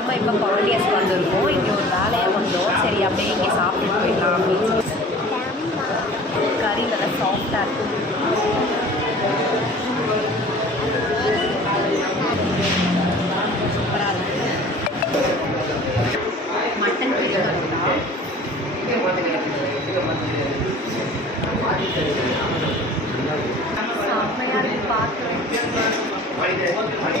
நம்ம இப்போ பாண்டியஸ் வந்திருக்கோம். இங்கே ஒரு வேலையாக வந்தோம் சரி அப்படியே இங்கே சாப்பிட்டு போயிடலாம் அப்படின்னு சொல்லி கறி நல்லா சாஃப்டாக இருக்கும் சூப்பராக இருக்கு. மட்டன் பிரியாணி செம்மையாக இருக்கு பார்க்குறேன் செம்மையாக இருக்கு